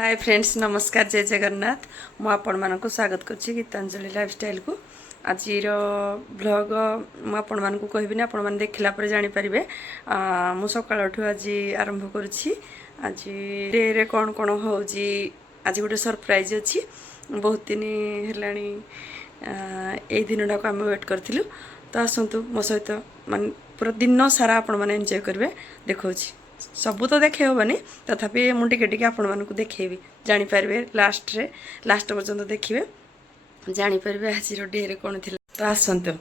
Hi friends नमस्कार जय जगन्नाथ मु आपण मानक स्वागत करछि गीतांजलि लाइफस्टाइल को आज ब्लॉग मु आपण मानक कहबिनी आपण मान देखला पर जानि परिबे मु सकाळ उठु आज आरंभ करछि आज डे रे कोन कोन होउजी आज गोटे सरप्राइज अछि बहुत दिन हेलानी ए दिनडा को हम वेट करथिलु तो आसंतु मो सहित मान पूरा दिन सारा आपण माने एन्जॉय करबे देखौछि सबू तो देखे हेनी तथापि मुझे टे आपण मानक देखेबी जानीपर लास्ट पर्यंत देखिए जानीपर आज डे रे कौन थी तो आसतु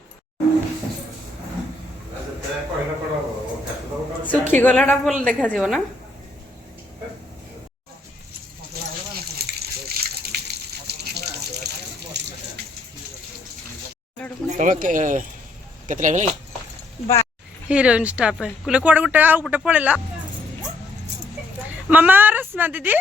सुखी गलाटा भल देखा ना हिरोइन स्टाफ है कुले कोड गुटे आउ गुटे पळेला मामा रस्मा दीदी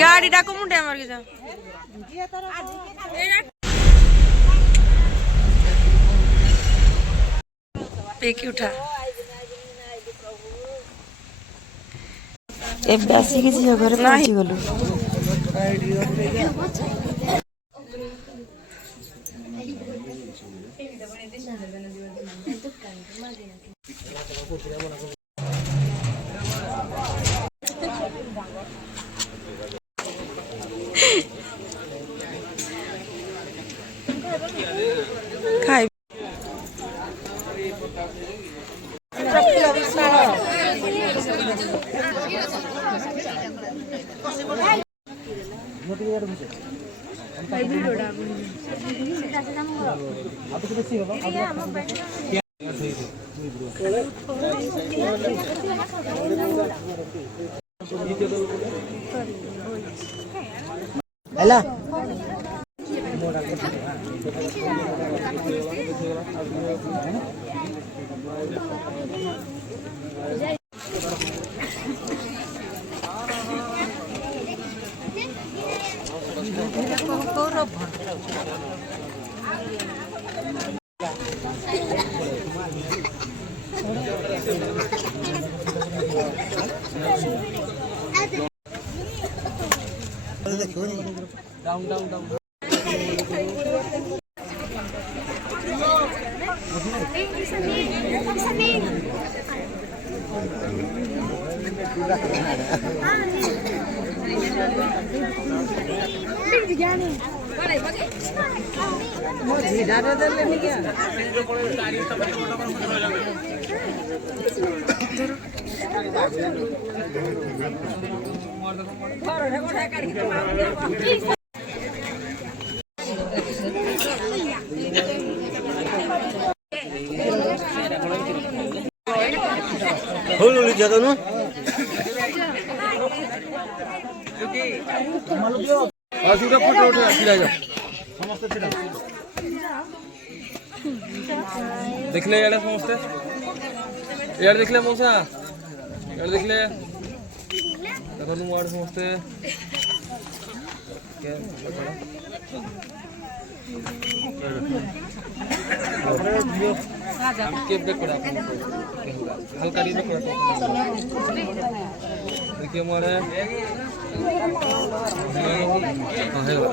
गाड़ी डाको मुंडे मार के जा पेकी उठा एबे आसी के झियो घर पहुंची गलु खाई हेला डाउन डाउन डाउन होल ज्यादा ना आजुरा फोटो उठा छिड़ा जा समस्त छिड़ा देखले यार समस्त यार देखले मौसा यार देखले देखो नु यार समस्त क्या के बेकड़ा हल्का दी बेकड़ा देखिए मोरे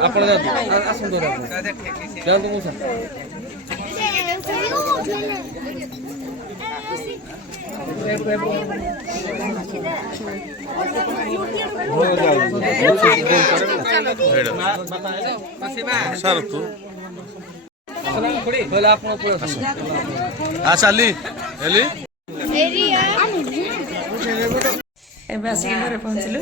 आपण आसन दो जान तो मौसा ସାର୍ ତୁ ଚାଲି ହେଲି ଏବେ ଆସିକି ଘରେ ପହଞ୍ଚିଲୁ।